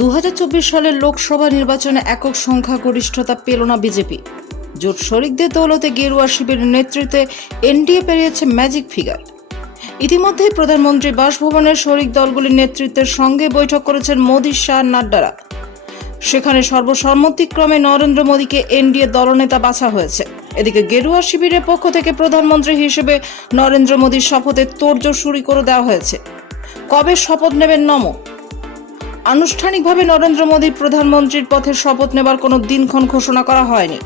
2024 সালের লোকসভা নির্বাচনে একক সংখ্যাগরিষ্ঠতা পেল না বিজেপি। জোট শরিকদের দৌলতে গেরুয়া শিবিরের নেতৃত্বে এনডিএ পেরিয়েছে ম্যাজিক ফিগার। ইতিমধ্যেই প্রধানমন্ত্রী বাসভবনের শরিক দলগুলির নেতৃত্বের সঙ্গে বৈঠক করেছেন মোদি, শাহ, নাড্ডারা। সেখানে সর্বসম্মতিক্রমে নরেন্দ্র মোদীকে এনডিএ দলনেতা বাছা হয়েছে। এদিকে গেরুয়া শিবিরের পক্ষ থেকে প্রধানমন্ত্রী হিসেবে নরেন্দ্র মোদীর শপথের তোড়জোড় শুরু করে দেওয়া হয়েছে। কবে শপথ নেবেন নমো? আনুষ্ঠানিকভাবে নরেন্দ্র মোদীর প্রধানমন্ত্রীর পথে শপথ নেবার কোনো দিনক্ষণ ঘোষণা করা হয়নি।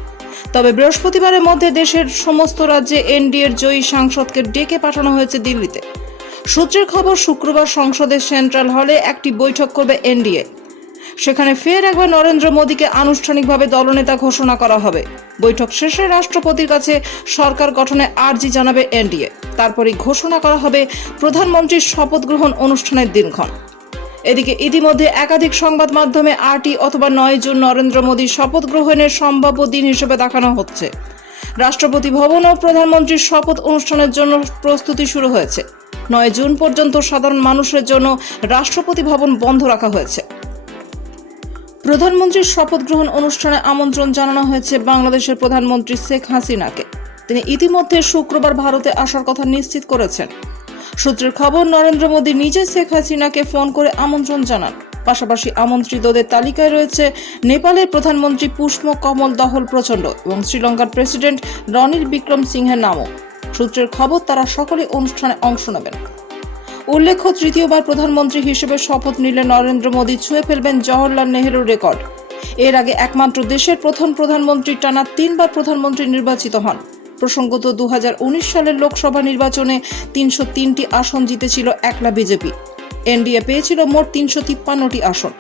তবে বৃহস্পতিবারের মধ্যে দেশের সমস্ত রাজ্যে এনডিএর জয়ী সাংসদকে ডেকে পাঠানো হয়েছে দিল্লিতে। সূত্রের খবর, শুক্রবার সংসদের সেন্ট্রাল হলে একটি বৈঠক করবে এনডিএ। সেখানে ফের একবার নরেন্দ্র মোদীকে আনুষ্ঠানিকভাবে দলনেতা ঘোষণা করা হবে। বৈঠক শেষে রাষ্ট্রপতির কাছে সরকার গঠনে আর্জি জানাবে এনডিএ। তারপরই ঘোষণা করা হবে প্রধানমন্ত্রীর শপথ গ্রহণ অনুষ্ঠানের দিনক্ষণ। এদিকে ইতিমধ্যে একাধিক সংবাদ মাধ্যমে 8 অথবা 9 জুন নরেন্দ্র মোদীর শপথ গ্রহণের সম্ভাব্য দিন হিসেবে দেখানো হচ্ছে। রাষ্ট্রপতি ভবন ও প্রধানমন্ত্রীর শপথ অনুষ্ঠানের জন্য প্রস্তুতি শুরু হয়েছে। 9 জুন পর্যন্ত সাধারণ মানুষের জন্য রাষ্ট্রপতি ভবন বন্ধ রাখা হয়েছে। প্রধানমন্ত্রীর শপথ গ্রহণ অনুষ্ঠানে আমন্ত্রণ জানানো হয়েছে বাংলাদেশের প্রধানমন্ত্রী শেখ হাসিনাকে। তিনি ইতিমধ্যে শুক্রবার ভারতে আসার কথা নিশ্চিত করেছেন। সূত্রের খবর, নরেন্দ্র মোদী নিজে শেখ হাসিনাকে ফোন করে আমন্ত্রণ জানান। পাশাপাশি আমন্ত্রিতদের তালিকায় রয়েছে নেপালের প্রধানমন্ত্রী পুষ্প কমল দহল প্রচণ্ড এবং শ্রীলঙ্কার প্রেসিডেন্ট রনিল বিক্রম সিংহের নামও। সূত্রের খবর, তারা সকলে অনুষ্ঠানে অংশ নেবেন। উল্লেখ্য, তৃতীয়বার প্রধানমন্ত্রী হিসেবে শপথ নিলে নরেন্দ্র মোদী ছুঁয়ে ফেলবেন জওহরলাল নেহরুর রেকর্ড। এর আগে একমাত্র দেশের প্রথম প্রধানমন্ত্রী টানা 3 বার প্রধানমন্ত্রী নির্বাচিত হন। প্রসঙ্গত, 2019 সালের লোকসভা নির্বাচনে 303টি আসন জিতেছিল একলা বিজেপি। এনডিএ পেয়েছিল মোট 353টি আসন।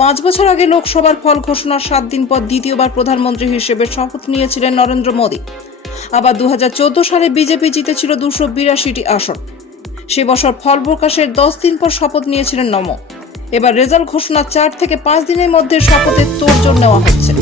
5 বছর আগে লোকসভার ফল ঘোষণার 7 দিন পর দ্বিতীয়বার প্রধানমন্ত্রী হিসেবে শপথ নিয়েছিলেন নরেন্দ্র মোদী। আবার 2014 সালে বিজেপি জিতেছিল 282টি আসন। সে বছর ফল প্রকাশের 10 দিন পর শপথ নিয়েছিলেন নমো। এবার রেজাল্ট ঘোষণার 4 থেকে 5 দিনের মধ্যে শপথের তোড়জোড় নেওয়া হচ্ছে।